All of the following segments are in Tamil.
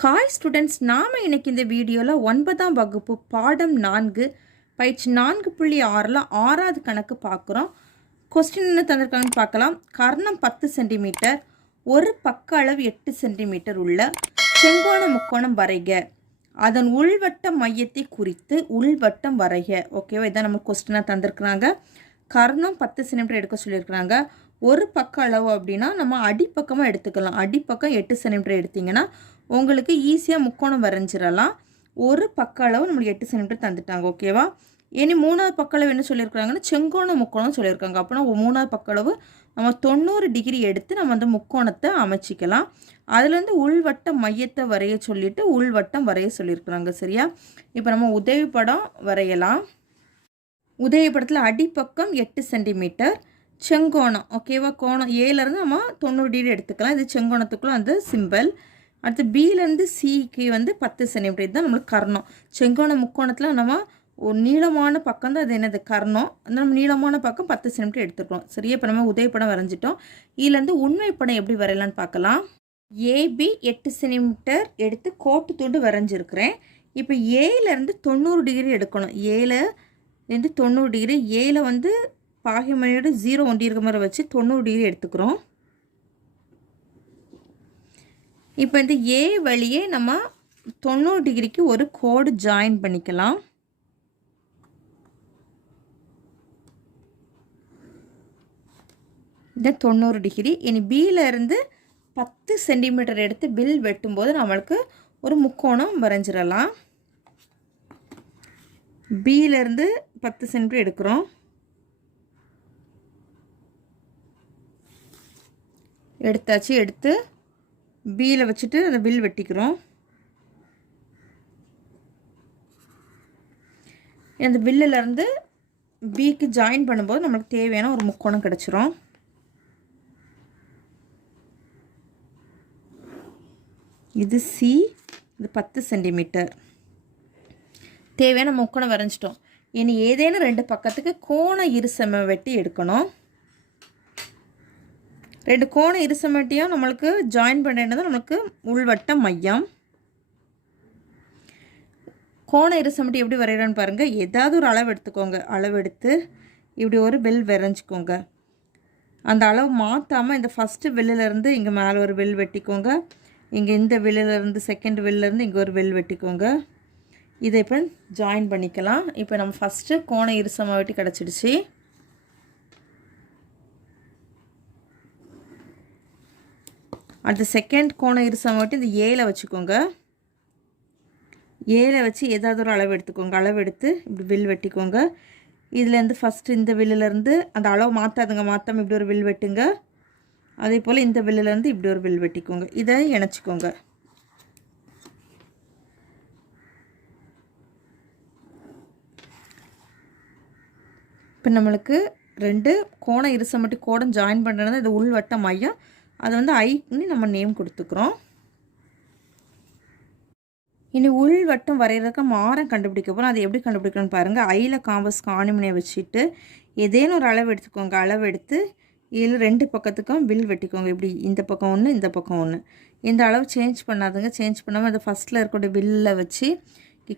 ஹாய் ஸ்டூடெண்ட்ஸ், நாம் இன்றைக்கி இந்த வீடியோவில் 9ஆம் வகுப்பு பாடம் 4 பயிற்சி 4.6ல் 6வது கணக்கு பார்க்குறோம். கொஸ்டின் என்ன தந்திருக்காங்கன்னு பார்க்கலாம். கர்ணம் 10 சென்டிமீட்டர், ஒரு பக்க அளவு 8 சென்டிமீட்டர் உள்ள செங்கோண முக்கோணம் வரைக, அதன் உள்வட்ட மையத்தை குறித்து உள்வட்டம் வரைக. ஓகேவா, இதான் நம்ம கொஸ்டினாக தந்திருக்கிறாங்க. கர்ணம் 10 சென்டிமீட்டர் எடுக்க சொல்லியிருக்கிறாங்க. ஒரு பக்க அளவு அப்படின்னா நம்ம அடிப்பக்கமாக எடுத்துக்கலாம். அடிப்பக்கம் 8 சென்டிமீட்டர் எடுத்திங்கன்னா உங்களுக்கு ஈஸியாக முக்கோணம் வரைஞ்சிடலாம். ஒரு பக்க அளவு நம்மளுக்கு 8 சென்டிமீட்டர் தந்துட்டாங்க. ஓகேவா, இனி 3வது பக்க அளவு என்ன சொல்லியிருக்கிறாங்கன்னா செங்கோண முக்கோணம் சொல்லியிருக்காங்க. அப்படின்னா 3வது பக்க அளவு நம்ம 90 டிகிரி எடுத்து நம்ம அந்த முக்கோணத்தை அமைச்சிக்கலாம். அதுலேருந்து உள்வட்ட மையத்தை வரைய சொல்லிவிட்டு உள்வட்டம் வரைய சொல்லியிருக்கிறாங்க. சரியா, இப்போ நம்ம உதவி படம் வரையலாம். உதவி படத்தில் அடிப்பக்கம் 8 சென்டிமீட்டர், செங்கோணம். ஓகேவா, கோணம் ஏலேருந்து நம்ம 90 டிகிரி எடுத்துக்கலாம். இது செங்கோணத்துக்குள்ள அந்த சிம்பிள். அடுத்து பிலேருந்து சிக்கு 10 சென்டிமீட்டர். இதுதான் நம்மளுக்கு கர்ணம். செங்கோண முக்கோணத்தில் நம்ம ஒரு நீளமான பக்கம் தான் அது என்னது கர்ணம். நம்ம நீளமான பக்கம் 10 சென்டிமீட்டர் எடுத்துக்கிறோம். சரியா, இப்போ நம்ம உதவி படம் வரைஞ்சிட்டோம். இதுலேருந்து உண்மை படம் எப்படி வரையலான்னு பார்க்கலாம். ஏபி 8 சென்டிமீட்டர் எடுத்து கோட்டு துண்டு வரைஞ்சிருக்கிறேன். இப்போ ஏலேருந்து 90 டிகிரி எடுக்கணும். ஏலேருந்து 90 டிகிரி. ஏல பாகைமணியோட 0 ஒண்டி இருக்க மாதிரி வச்சு 90 டிகிரி எடுத்துக்கிறோம். இப்போ இந்த ஏ வழியே நம்ம 90 டிகிரிக்கு ஒரு கோடு ஜாயின் பண்ணிக்கலாம். இந்த 90 டிகிரி. இனி பியிலேருந்து 10 சென்டிமீட்டர் எடுத்து பில் வெட்டும்போது நம்மளுக்கு ஒரு முக்கோணம் வரைஞ்சிடலாம். பியிலேருந்து 10 சென்டிமீட்டர் எடுக்கிறோம். எடுத்தாச்சு. எடுத்து பியில் வச்சுட்டு அந்த பில் வெட்டிக்கிறோம். இந்த பில்லிலேருந்து பிக்கு ஜாயின் பண்ணும்போது நம்மளுக்கு தேவையான ஒரு முக்கோணம் கிடச்சிரும். இது சி, இது 10 சென்டிமீட்டர். தேவையான முக்கோணம் வரைஞ்சிட்டோம். இனி ஏதேனும் 2 பக்கத்துக்கு கோண இருசம வெட்டி எடுக்கணும். 2 கோண இருசமட்டியும் நம்மளுக்கு ஜாயின் பண்ணுறது நம்மளுக்கு உள்வட்ட மையம். கோண இருசமட்டி எப்படி வரைகிறோன்னு பாருங்கள். ஏதாவது ஒரு அளவு எடுத்துக்கோங்க. அளவு எடுத்து இப்படி ஒரு பெல் வரைஞ்சிக்கோங்க. அந்த அளவு மாற்றாமல் இந்த ஃபஸ்ட்டு வெல்லிலேருந்து இங்கே மேலே ஒரு வெல் வெட்டிக்கோங்க. இங்கே இந்த வெல்லிலேருந்து செகண்ட் வெல்லிலேருந்து இங்கே ஒரு வெல் வெட்டிக்கோங்க. இதை இப்போ ஜாயின் பண்ணிக்கலாம். இப்போ நம்ம ஃபஸ்ட்டு கோண இருசம வெட்டி கிடச்சிடுச்சு. அடுத்த செகண்ட் கோண இருசம வெட்டி இந்த ஏல வச்சுக்கோங்க. ஏல வச்சு ஏதாவது ஒரு அளவு எடுத்துக்கோங்க. அளவு எடுத்து இப்படி வில் வெட்டிக்கோங்க. இதுலேருந்து ஃபஸ்ட்டு இந்த வில்லிலேருந்து அந்த அளவு மாற்றாதுங்க. மாற்றாமல் இப்படி ஒரு வில் வெட்டுங்க. அதே போல் இந்த வில்லிலேருந்து இப்படி ஒரு வில் வெட்டிக்கோங்க. இதை இணைச்சிக்கோங்க. இப்போ நம்மளுக்கு 2 கோண இருசமட்டி கோடம் ஜாயின் பண்ணுறது இது உள்வட்ட மையம். அதை ஐன்னு நம்ம நேம் கொடுத்துக்கிறோம். இனி உள்வட்டம் வரைகிறதுக்கு ஆரம் கண்டுபிடிக்க போகிறோம். அதை எப்படி கண்டுபிடிக்கணும்னு பாருங்கள். ஐயில் காம்பஸ் ஆணிமனையை வச்சுட்டு ஏதேனும் ஒரு அளவு எடுத்துக்கோங்க. அளவு எடுத்து இதில் 2 பக்கத்துக்கும் வில் வெட்டிக்கோங்க. இப்படி இந்த பக்கம் ஒன்று, இந்த பக்கம் ஒன்று. இந்த அளவு சேஞ்ச் பண்ணாதுங்க. சேஞ்ச் பண்ணாமல் அந்த ஃபஸ்ட்டில் இருக்கக்கூடிய வில்லில் வச்சு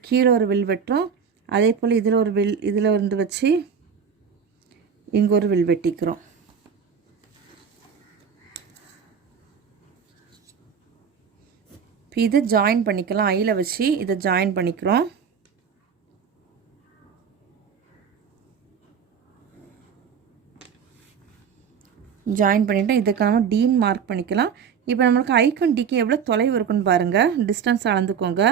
கீழே ஒரு வில் வெட்டுறோம். அதே போல் இதில் ஒரு வில், இதில் இருந்து வச்சு இங்கே ஒரு வில் வெட்டிக்கிறோம். இதை ஜாயின் பண்ணிக்கலாம். ஐயில் வச்சு இதை ஜாயின் பண்ணிக்கிறோம். ஜாயின் பண்ணிவிட்டு இதுக்கு நம்ம டீன் மார்க் பண்ணிக்கலாம். இப்போ நம்மளுக்கு ஐக்கும் டிக்கு எவ்வளோ தொலைவு இருக்குன்னு பாருங்கள். டிஸ்டன்ஸ் அளந்துக்கோங்க.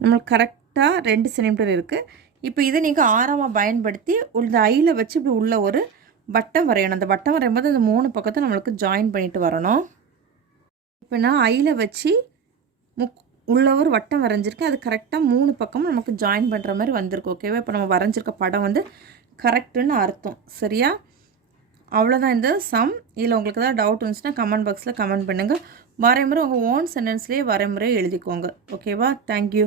நம்மளுக்கு கரெக்டாக 2 சென்டிமீட்டர் இருக்குது. இப்போ இதை நீங்கள் ஆரமாக பயன்படுத்தி இந்த ஐயில் வச்சு இப்படி உள்ள ஒரு வட்டம் வரையணும். அந்த வட்டம் வரையும்போது அந்த 3 பக்கத்தை நம்மளுக்கு ஜாயின் பண்ணிட்டு வரணும். இப்போ நான் ஐயில் வச்சு உள்ள ஒரு வட்டம் வரைஞ்சிருக்கேன். அது கரெக்டாக 3 பக்கமும் நமக்கு ஜாயின் பண்ணுற மாதிரி வந்திருக்கு. ஓகேவா, இப்போ நம்ம வரைஞ்சிருக்க படம் கரெக்டுன்னு அர்த்தம். சரியா, அவ்வளோதான் இந்த சம். இதில் உங்களுக்கு ஏதாவது டவுட் இருந்துச்சுன்னா கமெண்ட் பாக்ஸில் கமெண்ட் பண்ணுங்கள். வரைமுறை உங்கள் ஓன் சென்டென்ஸ்லேயே வரைமுறை எழுதிக்கோங்க. ஓகேவா, தேங்க்யூ.